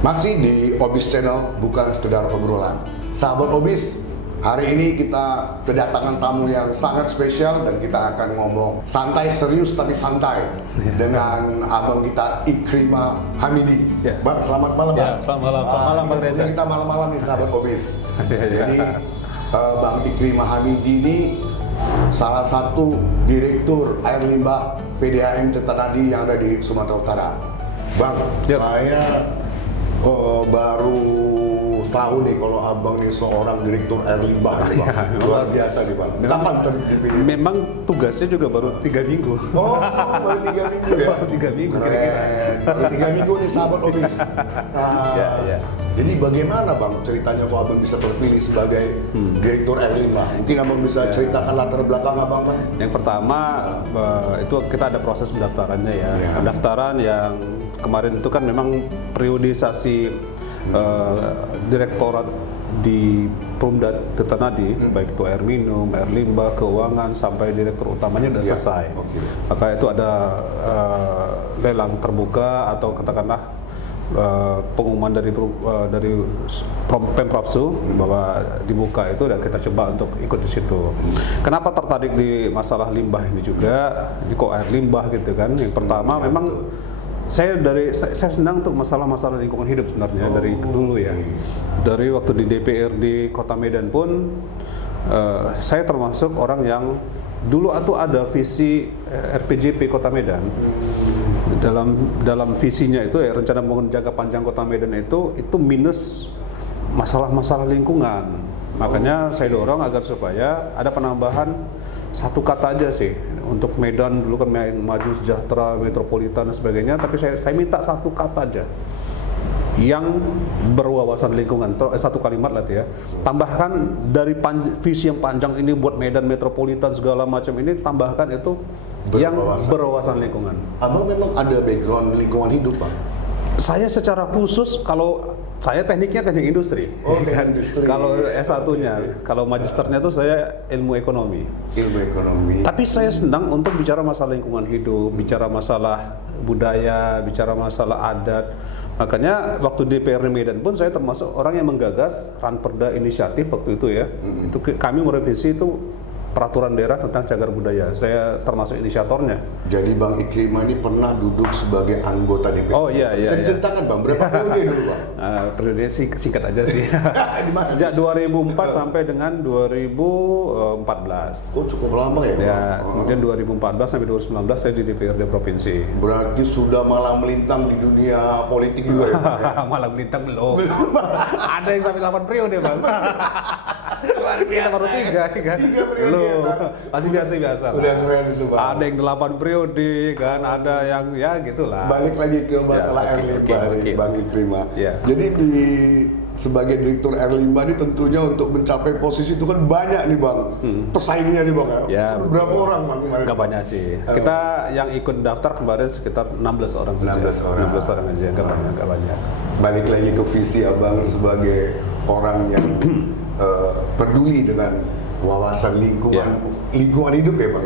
Masih di Obis Channel, bukan sekedar obrolan. Sahabat Obis, hari ini kita kedatangan tamu yang sangat spesial dan kita akan ngomong santai serius tapi santai dengan abang kita Ikrimah Hamidi. Bang, selamat malam Bang. Selamat malam, selamat malam Bang Reza. Kita malam-malam nih sahabat Obis. Jadi Bang Ikrimah Hamidi ini salah satu direktur air limbah PDAM Tirtanadi yang ada di Sumatera Utara. Bang, saya baru tahu nih kalau abang ini seorang direktur air limbah nih Bang. Luar biasa nih Bang. Kapan dipilih? Memang tugasnya juga baru 3 minggu. Oh, baru 3 minggu ya? Baru 3 minggu Keren. kira-kira. Baru 3 minggu nih sahabat Obis. Jadi bagaimana Bang ceritanya kok abang bisa terpilih sebagai direktur air limbah? Mungkin abang bisa ceritakan latar belakang abang Bang? Yang pertama itu kita ada proses pendaftarannya ya. Pendaftaran yang kemarin itu kan memang periodisasi direktorat di Perumda Tirtanadi, baik itu air minum, air limbah, keuangan, sampai direktur utamanya sudah selesai. Maka itu ada lelang terbuka atau katakanlah pengumuman dari Pemprofsu bahwa dibuka itu, dan kita coba untuk ikut di situ. Kenapa tertarik di masalah limbah ini juga, di kok air limbah gitu kan? Yang pertama memang saya senang untuk masalah-masalah lingkungan hidup sebenarnya dari dulu ya. Dari waktu di DPRD Kota Medan pun saya termasuk orang yang dulu itu ada visi RPJP Kota Medan. Dalam visinya itu ya, rencana pembangunan jangka panjang Kota Medan itu minus masalah-masalah lingkungan. Makanya saya dorong agar supaya ada penambahan satu kata aja sih. Untuk Medan dulu kan maju sejahtera, metropolitan dan sebagainya, tapi saya minta satu kata aja yang berwawasan lingkungan, satu kalimat lah ya. Tambahkan dari visi yang panjang ini buat Medan metropolitan segala macam ini, tambahkan itu yang berwawasan lingkungan. Abang memang ada background lingkungan hidup Bang? Saya secara khusus, kalau saya tekniknya teknik industri. Oh, teknik industri. Kalau S1-nya, kalau magisternya itu saya ilmu ekonomi. Ilmu ekonomi. Tapi saya senang untuk bicara masalah lingkungan hidup, bicara masalah budaya, bicara masalah adat. Makanya waktu DPRD Medan pun saya termasuk orang yang menggagas Ranperda inisiatif waktu itu ya. Itu kami merevisi itu peraturan daerah tentang cagar budaya. Saya termasuk inisiatornya. Jadi Bang Ikrimah ini pernah duduk sebagai anggota DPR. Oh iya. Bisa diceritakan Bang, berapa periode dulu Bang? Periode singkat aja sih. Sejak 2004 sampai dengan 2014. Oh, cukup lama ya Bang? Kemudian 2014 sampai 2019 saya di DPRD Provinsi. Berarti sudah malah melintang di dunia politik juga ya Bang? Malah melintang belum. Ada yang sampai 8 periode Bang. Kita baru 3 kan? 3 periode. Masih biasa-biasa. Udah keren itu Bang. Ada yang 8 periode kan, ada yang ya gitulah. Balik lagi ke masalah air limbah Bang Ikrimah. Jadi sebagai direktur air limbah ini tentunya untuk mencapai posisi itu kan banyak nih Bang. Pesaingnya nih Bang. Ya, berapa orang Bang kemarin? Gak banyak sih. Kita yang ikut daftar kemarin sekitar 16 orang saja. 16 orang aja, gak banyak. Balik lagi ke visi Abang sebagai orang yang peduli dengan wawasan lingkungan hidup ya Bang.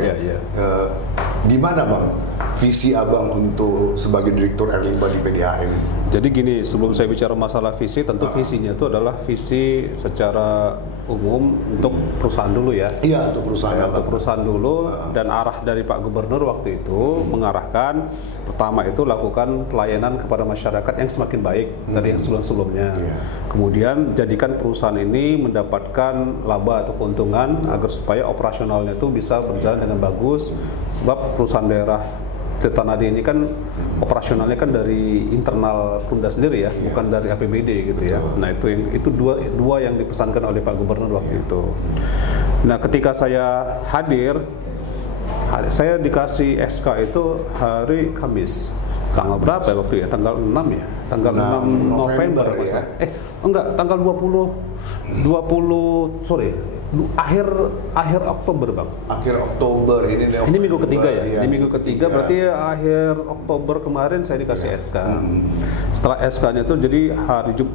Gimana Bang visi Abang untuk sebagai direktur air limbah di PDAM? Jadi gini, sebelum saya bicara masalah visi, tentu visinya itu adalah visi secara umum untuk perusahaan dulu ya. Iya, untuk perusahaan. Untuk perusahaan dulu, dan arah dari Pak Gubernur waktu itu mengarahkan pertama itu lakukan pelayanan kepada masyarakat yang semakin baik dari yang sebelum-sebelumnya. Kemudian jadikan perusahaan ini mendapatkan laba atau keuntungan agar supaya operasionalnya itu bisa berjalan dengan bagus, sebab perusahaan daerah Tirtanadi ini kan operasionalnya kan dari internal Perumda sendiri ya, bukan dari APBD gitu ya. Nah itu dua yang dipesankan oleh Pak Gubernur waktu itu. Nah ketika saya hadir, saya dikasih SK itu hari Kamis. Tanggal berapa ya waktu ya? Tanggal 6 ya? Tanggal 6 November ya? Enggak, tanggal 20 akhir Oktober Bang. Akhir Oktober ini minggu ketiga ya. Ini minggu ketiga berarti akhir Oktober kemarin saya dikasih SK. Setelah SK-nya itu jadi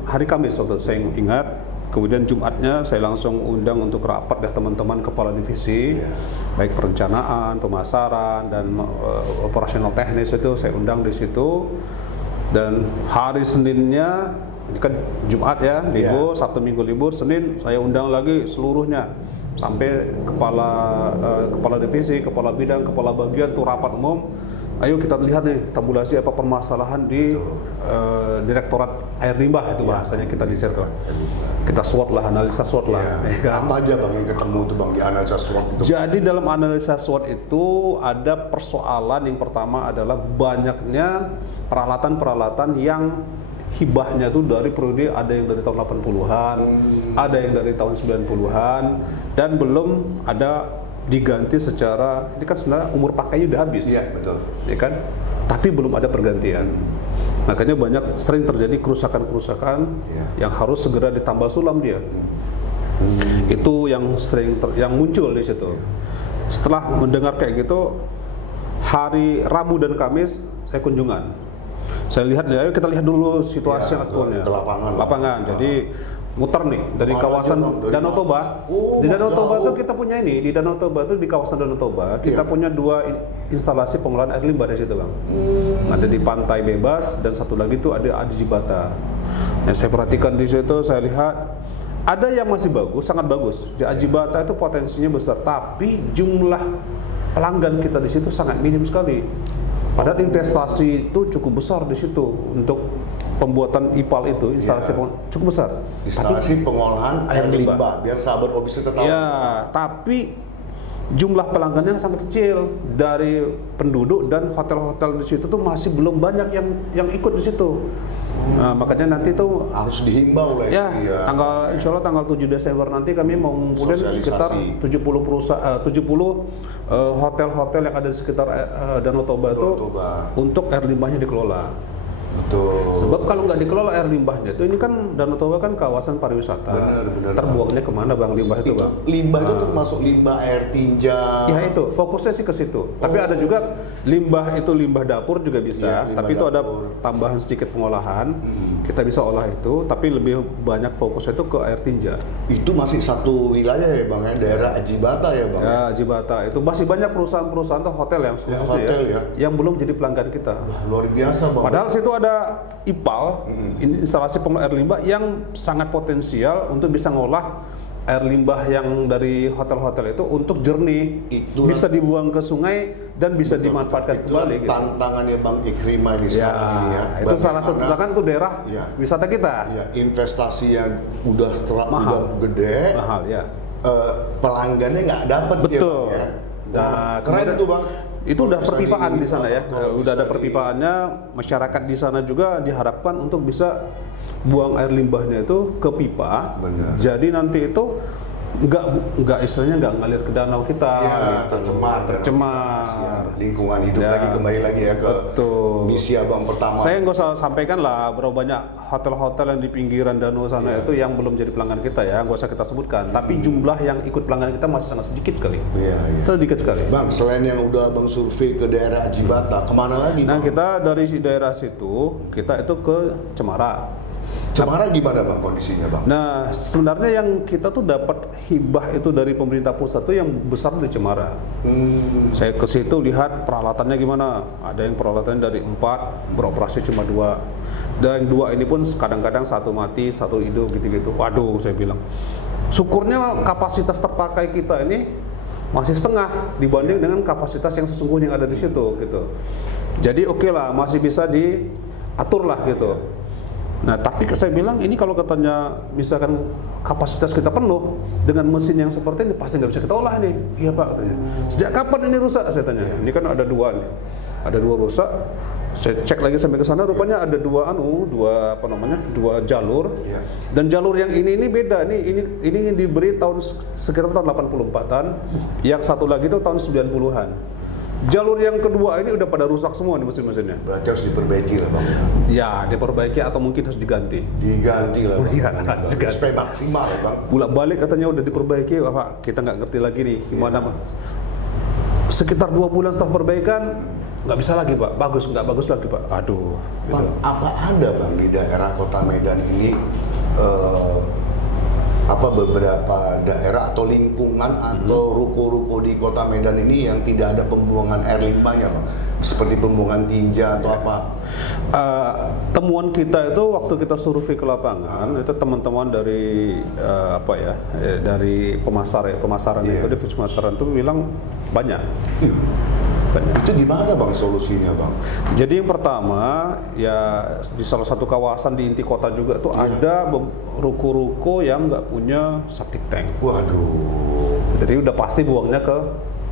hari Kamis waktu itu saya ingat. Kemudian Jumatnya saya langsung undang untuk rapat ya teman-teman kepala divisi, baik perencanaan, pemasaran dan operasional teknis itu saya undang di situ. Dan hari Seninnya Ini kan Jumat ya, libur, Sabtu Minggu libur, Senin saya undang lagi seluruhnya. Sampai kepala divisi, kepala bidang, kepala bagian tuh rapat umum. Ayo kita lihat nih tabulasi apa permasalahan di Direktorat Air Limbah itu bahasanya kita di situ. Kita SWOT lah, analisa SWOT lah. Ya kan? Apa aja Bang yang ketemu tuh Bang di analisa SWOT itu? Jadi dalam analisa SWOT itu ada persoalan yang pertama adalah banyaknya peralatan-peralatan yang hibahnya tuh dari periode ada yang dari tahun 80-an, ada yang dari tahun 90-an, dan belum ada diganti secara, ini kan sebenarnya umur pakainya udah habis. Iya, betul. Ya kan? Tapi belum ada pergantian. Makanya banyak sering terjadi kerusakan-kerusakan yang harus segera ditambal sulam dia. Itu yang sering yang muncul di situ. Setelah mendengar kayak gitu, hari Rabu dan Kamis saya kunjungan. Saya lihat, ayo kita lihat dulu situasi aktualnya. Ke lapangan. Jadi muter nih dari kawasan Danau Toba. Di Danau Toba tuh kita punya ini, di Danau Toba tuh di kawasan Danau Toba kita punya 2 instalasi pengolahan air limbah di situ, Bang. Ada di Pantai Bebas dan satu lagi tuh ada Ajibata. Yang saya perhatikan di situ, saya lihat ada yang masih bagus, sangat bagus. Di Ajibata itu potensinya besar, tapi jumlah pelanggan kita di situ sangat minim sekali. Padahal investasi itu cukup besar di situ untuk pembuatan IPAL itu, instalasi cukup besar. Instalasi pengolahan air limbah, biar sahabat OBC tahu. Ya, tapi jumlah pelanggannya sangat kecil dari penduduk dan hotel-hotel di situ tuh masih belum banyak yang ikut di situ. Nah, makanya nanti tuh harus dihimbau lah ya. Insya Allah tanggal 7 Desember nanti kami mau ngumpulin sekitar 70 perusahaan, 70 hotel-hotel yang ada di sekitar Danau Toba itu untuk air limbahnya dikelola. Betul. Sebab kalau nggak dikelola air limbahnya itu, ini kan Danau Toba kan kawasan pariwisata. Benar. Terbuangnya kemana Bang limbah itu Bang? Limbah itu termasuk limbah air tinja. Ya itu, fokusnya sih ke situ. Tapi ada juga limbah itu limbah dapur juga bisa. Tapi itu ada tambahan sedikit pengolahan. Kita bisa olah itu, tapi lebih banyak fokusnya itu ke air tinja. Itu masih satu wilayah ya Bang ya, daerah Ajibata ya Bang. Ya, Ajibata itu masih banyak perusahaan-perusahaan atau hotel yang yang belum jadi pelanggan kita. Wah, luar biasa Bang. Padahal situ ada IPAL, instalasi pengolahan air limbah yang sangat potensial untuk bisa ngolah air limbah yang dari hotel-hotel itu untuk jernih, bisa dibuang ke sungai dan bisa dimanfaatkan kembali. Tantangannya Bang Ikrimah ini sekarang ini ya. Itu salah satu tantangan itu daerah wisata kita. Ya, investasi yang udah gede, mahal ya. Pelanggannya nggak dapat. Betul. Ya. Nah, keren tuh Bang. Itu udah perpipaan di sana ya. Udah ada perpipaannya, masyarakat di sana juga diharapkan untuk bisa buang air limbahnya itu ke pipa. Benar. Jadi nanti itu nggak istilahnya nggak ngalir ke danau kita. Ya, gitu. Tercemar. Lingkungan hidup lagi kembali lagi ya ke misi Abang pertama. Saya nggak usah sampaikan lah berapa banyak hotel-hotel yang di pinggiran danau sana itu yang belum jadi pelanggan kita ya, nggak usah kita sebutkan. Tapi jumlah yang ikut pelanggan kita masih sangat sedikit sekali. Sedikit sekali. Bang, selain yang udah Bang survei ke daerah Ajibata, kemana lagi Bang? Nah, kita dari daerah situ kita itu ke Cemara. Cemara gimana Bang kondisinya Bang? Nah, sebenarnya yang kita tuh dapat hibah itu dari pemerintah pusat tuh yang besar di Cemara. Saya ke situ lihat peralatannya gimana. Ada yang peralatannya dari 4, beroperasi cuma 2. Dan 2 ini pun kadang-kadang satu mati, satu hidup gitu-gitu. Waduh, saya bilang. Syukurnya kapasitas terpakai kita ini masih setengah dibanding dengan kapasitas yang sesungguhnya yang ada di situ gitu. Jadi oke lah, masih bisa diatur lah gitu. Nah, tapi saya bilang ini kalau katanya misalkan kapasitas kita penuh dengan mesin yang seperti ini pasti nggak bisa kita olah nih. Iya Pak katanya. Sejak kapan ini rusak? Saya tanya. Ini kan ada 2 nih. Ada 2 rusak. Saya cek lagi sampai ke sana, rupanya ada 2 jalur. Dan jalur yang ini beda. Ini diberi sekitar tahun 84-an. Yang satu lagi itu tahun 90-an. Jalur yang kedua ini udah pada rusak semua nih mesin-mesinnya. Berarti harus diperbaiki lah Bang. Ya, diperbaiki atau mungkin harus diganti. Diganti lah Bang. Ya, supaya maksimal ya Bang. Bolak-balik katanya udah diperbaiki, Pak. Kita nggak ngerti lagi nih gimana Pak. Sekitar 2 bulan setelah perbaikan nggak bisa lagi Pak. Nggak bagus lagi Pak. Aduh. Bang, gitu. apa ada Bang di daerah Kota Medan ini beberapa daerah atau lingkungan atau ruko-ruko di Kota Medan ini yang tidak ada pembuangan air limbahnya, Bang? Seperti pembuangan tinja atau apa? Temuan kita itu waktu kita survei ke lapangan itu teman-teman dari dari pemasaran itu divisi pemasaran itu bilang banyak. Itu gimana, Bang, solusinya, Bang? Jadi yang pertama ya di salah satu kawasan di inti kota juga tuh ada ruko-ruko yang nggak punya septic tank. Waduh. Jadi udah pasti buangnya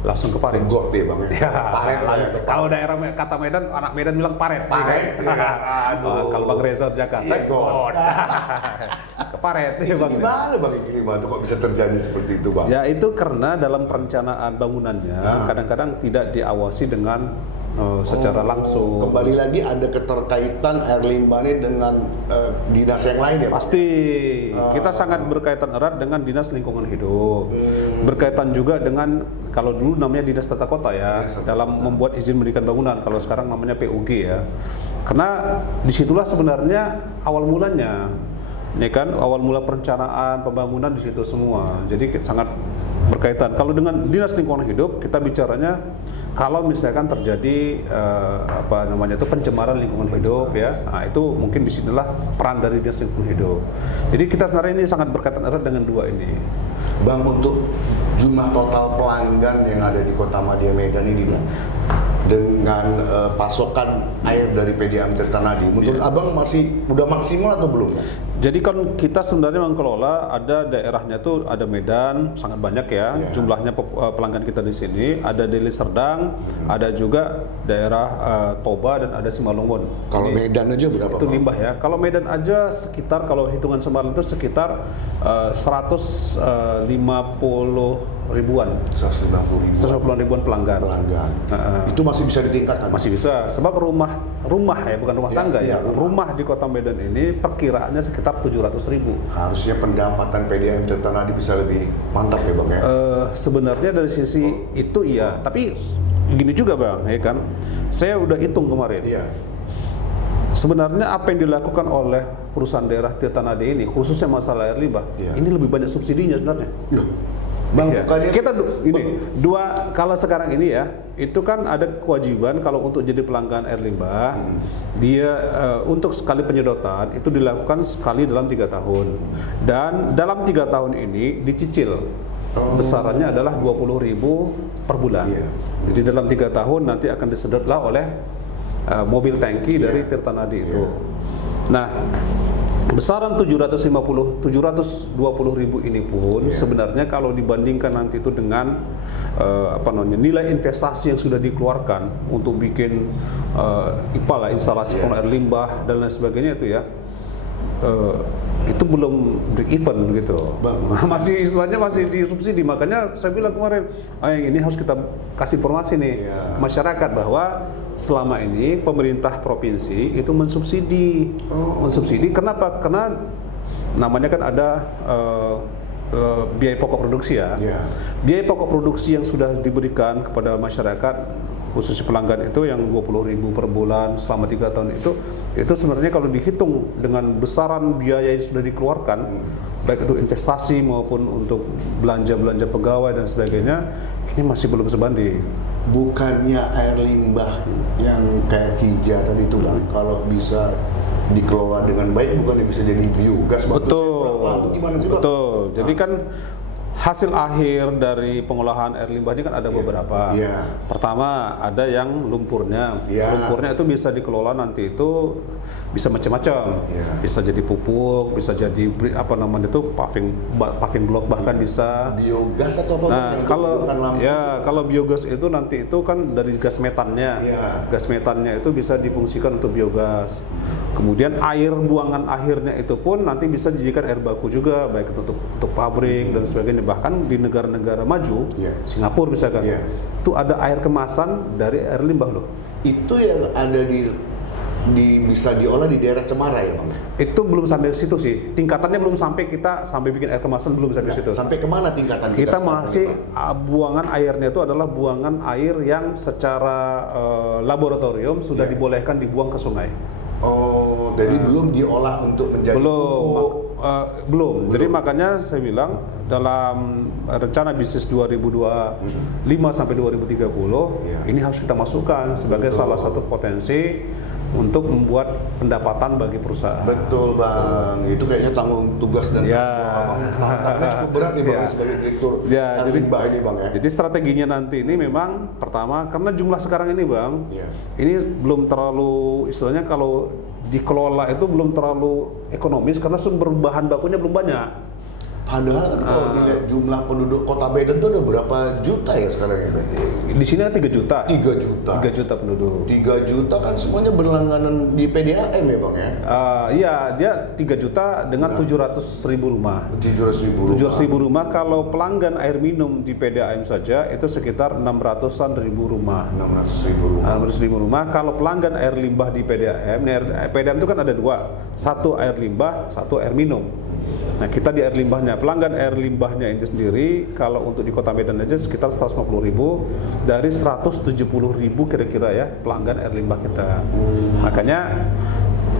langsung ke paret. Got ya, Bang, ya? Ya, Paret lah ya. kalau daerah kata Medan, anak Medan bilang paret. Paret. Ya, kan? Aduh. Kalau Bang Reza Jakarta, got. ke paret. Itu gimana, Bang, gimana kok bisa terjadi seperti itu, Bang? Ya itu karena dalam perencanaan bangunannya kadang-kadang tidak diawasi dengan secara langsung. Kembali lagi ada keterkaitan air limbah ini dengan dinas yang lain ya, Pak? Pasti. Kita sangat berkaitan erat dengan dinas lingkungan hidup. Berkaitan juga dengan kalau dulu namanya dinas tata kota ya, dalam membuat izin mendirikan bangunan. Kalau sekarang namanya PUG ya. Karena disitulah sebenarnya awal mulanya, ya kan, awal mula perencanaan pembangunan di situ semua. Jadi sangat berkaitan. Kalau dengan dinas lingkungan hidup kita bicaranya kalau misalkan terjadi pencemaran lingkungan hidup ya, nah itu mungkin disinilah peran dari dinas lingkungan hidup. Jadi kita sebenarnya ini sangat berkaitan erat dengan dua ini. Bang, untuk jumlah total pelanggan yang ada di Kota Madya Medan ini, Bang, dengan pasokan air dari PDAM Tirtanadi, menurut Abang masih udah maksimal atau belum, Bang? Jadi kan kita sebenarnya mengelola, ada daerahnya tuh ada Medan sangat banyak ya, jumlahnya pelanggan kita di sini, ada Deli Serdang, ada juga daerah Toba dan ada Simalungun. Kalau Medan aja berapa? Itu Bang? limbah ya. Kalau Medan aja sekitar, kalau hitungan semalam itu sekitar 150 ribuan. 150 ribuan pelanggan. Itu masih bisa ditingkatkan? Masih bisa, sebab rumah ya, bukan rumah tangga ya. Rumah di Kota Medan ini perkiraannya sekitar 700.000. Harusnya pendapatan PDAM Tirtanadi bisa lebih mantap ya, Bang ya? Sebenarnya dari sisi itu iya, tapi gini juga, Bang, ya kan. Saya udah hitung kemarin. Iya. Sebenarnya apa yang dilakukan oleh perusahaan daerah Tirtanadi ini, khususnya masalah air limbah, ini lebih banyak subsidinya sebenarnya. Iya. Bang, ya. bukannya Kita ini kalau sekarang ini ya, itu kan ada kewajiban kalau untuk jadi pelanggan air limbah, dia untuk sekali penyedotan itu dilakukan sekali dalam 3 tahun, dan dalam 3 tahun ini dicicil. Besarannya adalah 20.000 per bulan. Jadi dalam 3 tahun nanti akan disedotlah oleh mobil tangki dari Tirtanadi itu. Nah, besaran 720.000 ini pun sebenarnya kalau dibandingkan nanti itu dengan nilai investasi yang sudah dikeluarkan untuk bikin instalasi pengelolaan air limbah dan lain sebagainya itu ya, itu belum break even gitu. Masih istilahnya masih disubsidi. Makanya saya bilang kemarin, ini harus kita kasih informasi nih masyarakat bahwa selama ini pemerintah provinsi itu mensubsidi. Mensubsidi kenapa? Karena namanya kan ada biaya pokok produksi ya. Biaya pokok produksi yang sudah diberikan kepada masyarakat khususnya pelanggan itu yang 20.000 per bulan selama 3 tahun itu sebenarnya kalau dihitung dengan besaran biaya yang sudah dikeluarkan, baik itu investasi maupun untuk belanja pegawai dan sebagainya, ini masih belum sebanding. Bukannya air limbah yang kayak tinja tadi itu, Bang, kalau bisa dikelola dengan baik bukannya bisa jadi biogas? Betul. Gimana sih, Bang? Betul. Jadi kan hasil akhir dari pengolahan air limbah ini kan ada beberapa. Pertama ada yang lumpurnya. Lumpurnya itu bisa dikelola nanti itu bisa macam-macam. Bisa jadi pupuk, bisa jadi paving block, bahkan bisa biogas atau apa? Nah, kalau biogas itu nanti itu kan dari gas metannya. Gas metannya itu bisa difungsikan untuk biogas. Kemudian buangan akhirnya itu pun nanti bisa dijadikan air baku juga, baik untuk pabrik dan sebagainya. Bahkan di negara-negara maju, Singapura misalkan, itu ada air kemasan dari air limbah loh. Itu yang ada bisa diolah di daerah Cemara ya, Bang? Itu belum sampai ke situ sih. Tingkatannya belum sampai kita bikin air kemasan, belum sampai situ. Sampai kemana tingkatan kita masih buangan airnya itu adalah buangan air yang secara laboratorium sudah dibolehkan dibuang ke sungai. Jadi belum diolah untuk menjadi pupuk. belum. Jadi makanya saya bilang dalam rencana bisnis 2025 sampai 2030 ini harus kita masukkan sebagai salah satu potensi untuk membuat pendapatan bagi perusahaan. Betul Bang, itu kayaknya tanggung tugas dan tantangannya cukup berat nih Bang sebagai direktur jadi limbah ini Bang ya. Jadi strateginya nanti ini memang pertama karena jumlah sekarang ini Bang, ini belum terlalu istilahnya kalau dikelola itu belum terlalu ekonomis karena sumber bahan bakunya belum banyak. Padahal kan kalau dilihat jumlah penduduk Kota Medan itu ada berapa juta ya sekarang ini? Di sini 3 juta. 3 juta. 3 juta penduduk. 3 juta kan semuanya berlangganan di PDAM ya Bang ya? Iya, dia 3 juta dengan 700.000 rumah. 700.000 rumah. Kalau pelanggan air minum di PDAM saja itu sekitar 600-an ribu rumah. 600.000 rumah. Kalau pelanggan air limbah di PDAM, PDAM itu kan ada dua, satu air limbah, satu air minum. Nah kita di air limbahnya, pelanggan air limbahnya ini sendiri kalau untuk di Kota Medan aja sekitar 150.000 dari 170.000 kira-kira ya pelanggan air limbah kita. Makanya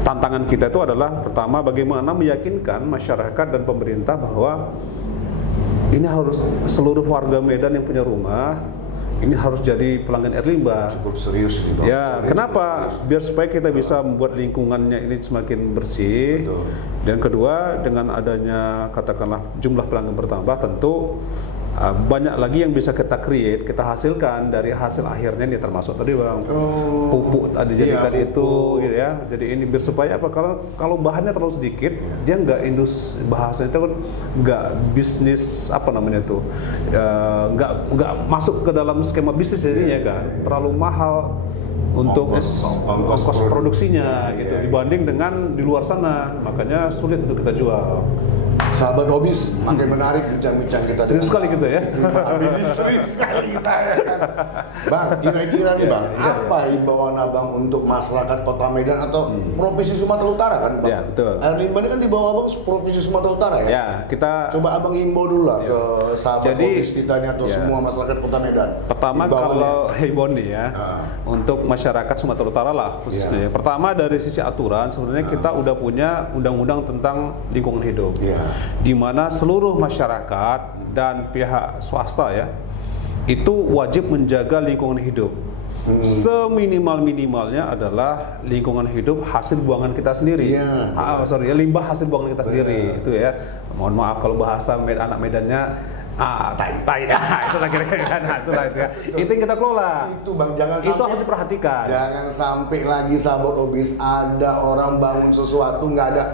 tantangan kita itu adalah pertama bagaimana meyakinkan masyarakat dan pemerintah bahwa ini harus seluruh warga Medan yang punya rumah ini harus jadi pelanggan air limbah. Cukup serius nih Bang. Ya, kenapa? Biar supaya kita bisa membuat lingkungannya ini semakin bersih. Betul. Dan kedua, dengan adanya katakanlah jumlah pelanggan bertambah, tentu banyak lagi yang bisa kita create, kita hasilkan dari hasil akhirnya ini termasuk tadi Bang pupuk tadi jadikan itu gitu ya. Jadi ini biar supaya apa? Kalau bahannya terlalu sedikit, dia nggak bahasanya itu kan nggak bisnis apa namanya tuh, nggak masuk ke dalam skema bisnis jadinya kan, terlalu mahal untuk ongkos produksinya gitu dibanding dengan di luar sana, makanya sulit untuk kita jual. Sahabat Hobis, makin menarik bincang-bincang kita. Serius sekali gitu ya. Ini serius sekali kita ya kan. Bang, kira-kira nih Bang, apa himbauan Abang untuk masyarakat Kota Medan atau Provinsi Sumatera Utara kan Bang? Ya, betul. Air limbah ini kan di bawah Abang Provinsi Sumatera Utara ya? Ya, kita coba Abang himbau dulu lah ke sahabat Hobis kita ini atau semua masyarakat Kota Medan. Pertama kalau himbauan nih ya, untuk masyarakat Sumatera Utara lah khususnya. Pertama dari sisi aturan sebenarnya kita udah punya undang-undang tentang lingkungan hidup. Di mana seluruh masyarakat dan pihak swasta ya itu wajib menjaga lingkungan hidup. Seminimal-minimalnya adalah lingkungan hidup hasil buangan kita sendiri. Limbah hasil buangan kita sendiri itu ya. Mohon maaf kalau bahasa anak Medannya tai. Itulah kira-kira kan. Itulah itu ya. Itu yang kita kelola. Itu Bang, jangan sampai. Itu harus diperhatikan. Jangan sampai lagi sahabat Hobis ada orang bangun sesuatu nggak ada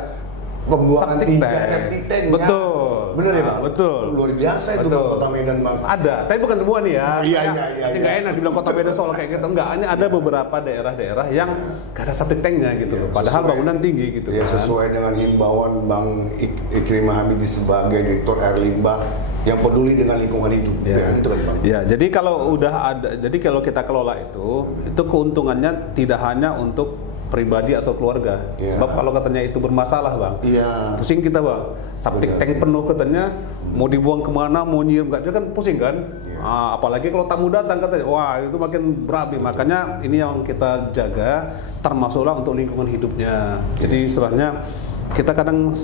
pembuangan tinja septic tank. Betul. Bener ya Bang? Betul. Luar biasa itu Bang, Kota Medan Bang. Ada, tapi bukan semua nih ya. Iya. Nggak enak dibilang Kota Medan soal kayak gitu. Enggak, ini ada beberapa daerah-daerah yang nggak ada septic tanknya gitu loh. Padahal bangunan tinggi gitu kan. Sesuai dengan himbauan Bang Ikrimah Hamidi sebagai Direktur Air Limbah yang peduli dengan lingkungan hidup. Itu kan Bang. Ya, jadi kalau kalau kita kelola itu keuntungannya tidak hanya untuk pribadi atau keluarga. Sebab kalau katanya itu bermasalah Bang, pusing kita Bang. Septic tank penuh katanya, mau dibuang kemana, mau nyiram nggak kan pusing kan. Apalagi kalau tamu datang katanya, wah itu makin berapi. Makanya ini yang kita jaga, termasuklah untuk lingkungan hidupnya. Jadi istilahnya kita kadang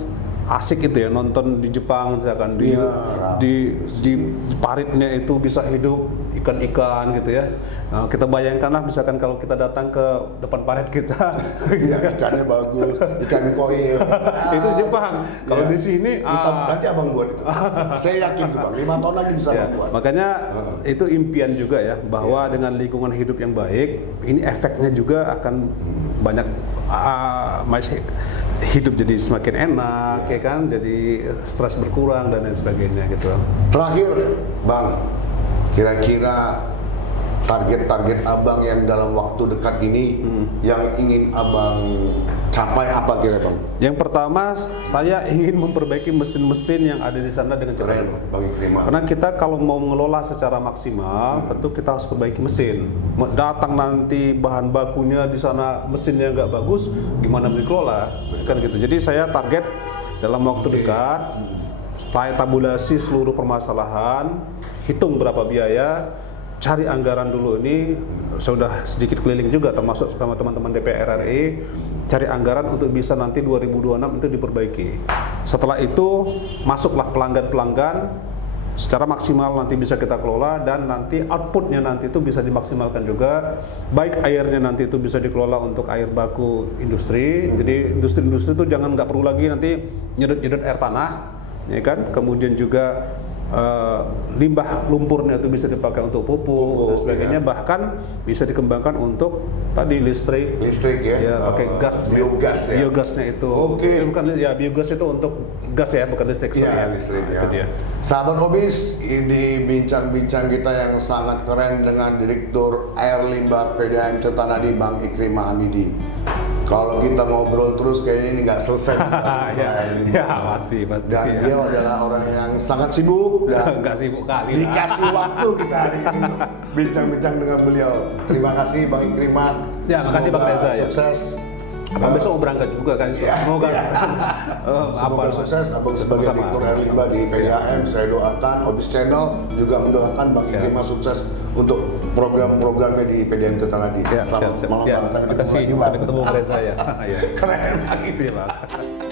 asik itu ya nonton di Jepang misalkan di paritnya itu bisa hidup ikan-ikan gitu ya. Nah, kita bayangkanlah misalkan kalau kita datang ke depan parit kita, ikannya bagus, ikan koi. Itu Jepang. Kalau di sini, nanti Abang buat itu. Saya yakin tuh Bang, 5 tahun lagi bisa Abang buat. Makanya itu impian juga ya, bahwa dengan lingkungan hidup yang baik, ini efeknya juga akan banyak hidup jadi semakin enak, ya kan? Jadi stres berkurang dan lain sebagainya gitu. Terakhir, Bang, kira-kira target-target Abang yang dalam waktu dekat ini yang ingin Abang capai apa kira Bang? Yang pertama, saya ingin memperbaiki mesin-mesin yang ada di sana dengan cara Bang Ikrimah. Karena kita kalau mau mengelola secara maksimal, tentu kita harus perbaiki mesin. Datang nanti bahan bakunya di sana mesinnya nggak bagus, gimana dikelola? Kan gitu. Jadi saya target dalam waktu dekat, saya tabulasi seluruh permasalahan, hitung berapa biaya, cari anggaran dulu ini. Saya sudah sedikit keliling juga termasuk sama teman-teman DPR RI, cari anggaran untuk bisa nanti 2026 itu diperbaiki. Setelah itu masuklah pelanggan-pelanggan secara maksimal nanti bisa kita kelola, dan nanti outputnya nanti itu bisa dimaksimalkan juga. Baik airnya nanti itu bisa dikelola untuk air baku industri. Jadi industri-industri itu jangan nggak perlu lagi nanti nyedot-nyedot air tanah, ya kan? Kemudian juga limbah lumpurnya itu bisa dipakai untuk pupuk dan sebagainya, bahkan bisa dikembangkan untuk tadi listrik ya, pakai gas, biogas ya, biogasnya itu. Bukan ya, biogas itu untuk gas ya, bukan listrik. Listrik ya. Itu dia. Sahabat Hobis, ini bincang-bincang kita yang sangat keren dengan Direktur Air Limbah PDAM Tirtanadi Bang Ikrimah Hamidi. Kalau kita ngobrol terus kayaknya ini nggak selesai. Ya pasti. Dan dia adalah orang yang sangat sibuk dan nggak sibuk kali. Dikasih waktu kita hari ini bincang-bincang dengan beliau. Terima kasih Bang Ikrimah. Ya, makasih Bang Reza. Sukses. Abang besok mau berangkat juga kan? Semoga semoga sukses. Abang sebagai Direktur Air Limbah di PDAM, saya doakan. Hobis Channel juga mendoakan Bang Ikrimah sukses untuk program-programnya di PDAM Tirtanadi. Selamat malam. Terima kasih. Sampai ketemu Bang Reza ya. Keren banget ya Bang.